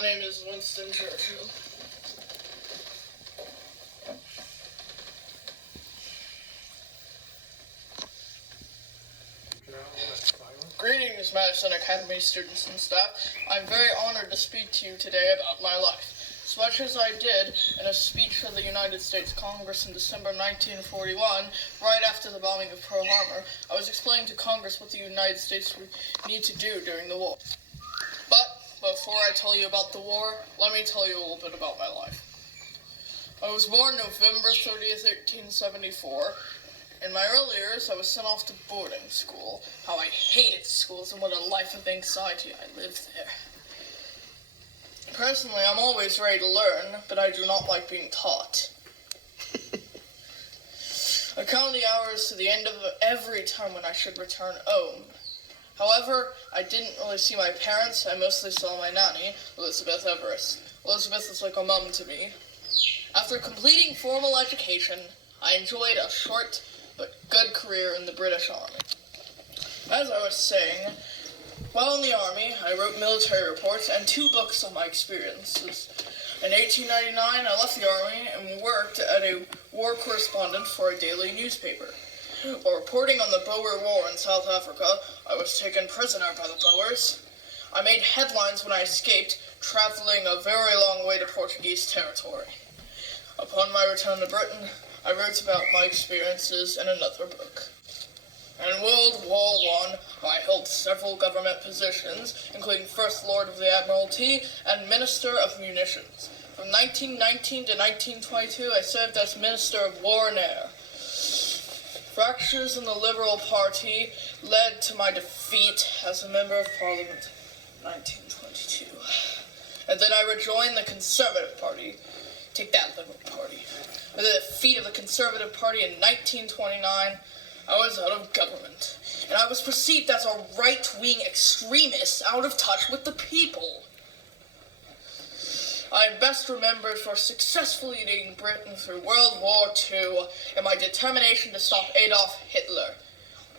My name is Winston Churchill. Greetings, Madison Academy students and staff. I'm very honored to speak to you today about my life. As much as I did in a speech for the United States Congress in December 1941, right after the bombing of Pearl Harbor, I was explaining to Congress what the United States would need to do during the war. But before I tell you about the war, let me tell you a little bit about my life. I was born November 30th, 1874. In my early years, I was sent off to boarding school. How I hated schools and what a life of anxiety I lived there. Personally, I'm always ready to learn, but I do not like being taught. I count the hours to the end of every term when I should return home. However, I didn't really see my parents. I mostly saw my nanny, Elizabeth Everest. Elizabeth is like a mum to me. After completing formal education, I enjoyed a short but good career in the British Army. As I was saying, while in the Army, I wrote military reports and 2 books on my experiences. In 1899, I left the Army and worked as a war correspondent for a daily newspaper. While reporting on the Boer War in South Africa, I was taken prisoner by the Boers. I made headlines when I escaped, traveling a very long way to Portuguese territory. Upon my return to Britain, I wrote about my experiences in another book. In World War I held several government positions, including First Lord of the Admiralty and Minister of Munitions. From 1919 to 1922, I served as Minister of War and Air. Fractures in the Liberal Party led to my defeat as a Member of Parliament in 1922. And then I rejoined the Conservative Party. Take that, Liberal Party. With the defeat of the Conservative Party in 1929, I was out of government, and I was perceived as a right-wing extremist out of touch with the people. I am best remembered for successfully leading Britain through World War II and my determination to stop Adolf Hitler.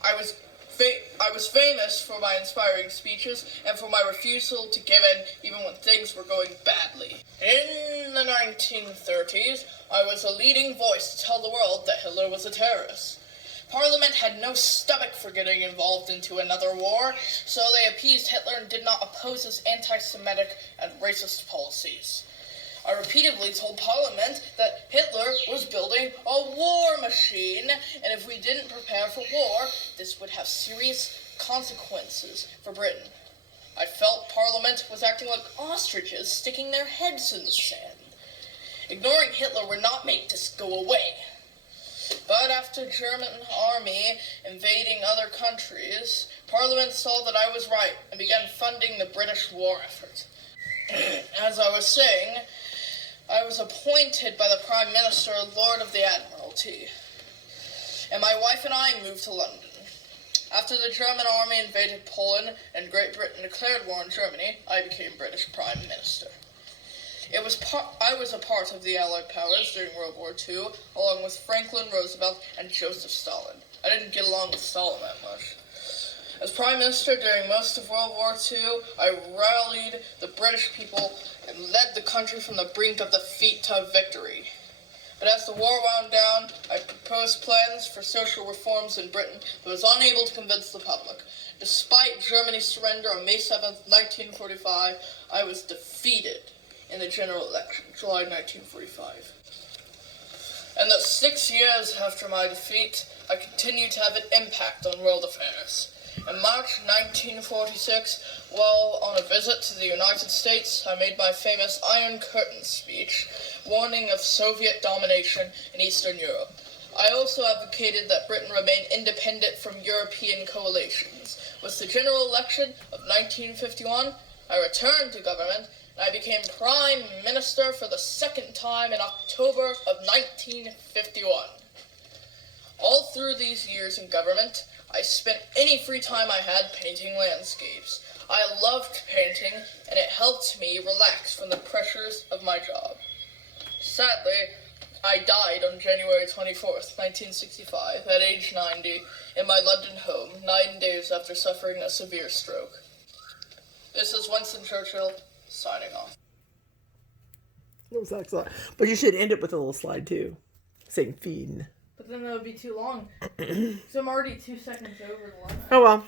I was famous for my inspiring speeches and for my refusal to give in even when things were going badly. In the 1930s, I was a leading voice to tell the world that Hitler was a terrorist. Parliament had no stomach for getting involved into another war, so they appeased Hitler and did not oppose his anti-Semitic and racist policies. I repeatedly told Parliament that Hitler was building a war machine, and if we didn't prepare for war, this would have serious consequences for Britain. I felt Parliament was acting like ostriches sticking their heads in the sand. Ignoring Hitler would not make this go away. But after German army invading other countries, Parliament saw that I was right and began funding the British war effort. As I was saying, I was appointed by the Prime Minister Lord of the Admiralty, and my wife and I moved to London. After the German army invaded Poland and Great Britain declared war on Germany, I became British Prime Minister. I was a part of the Allied powers during World War II, along with Franklin Roosevelt and Joseph Stalin. I didn't get along with Stalin that much. As Prime Minister during most of World War II, I rallied the British people and led the country from the brink of defeat to victory. But as the war wound down, I proposed plans for social reforms in Britain but was unable to convince the public. Despite Germany's surrender on May 7th, 1945, I was defeated in the general election, July 1945. And that 6 years after my defeat, I continued to have an impact on world affairs. In March 1946, while on a visit to the United States, I made my famous Iron Curtain speech, warning of Soviet domination in Eastern Europe. I also advocated that Britain remain independent from European coalitions. With the general election of 1951, I returned to government, and I became Prime Minister for the second time in October of 1951. All through these years in government, I spent any free time I had painting landscapes. I loved painting, and it helped me relax from the pressures of my job. Sadly, I died on January 24th, 1965, at age 90, in my London home, 9 days after suffering a severe stroke. This is Winston Churchill, signing off. That was excellent. But you should end it with a little slide too, saying "fiend." But then that would be too long. So I'm already 2 seconds over the line. Oh well.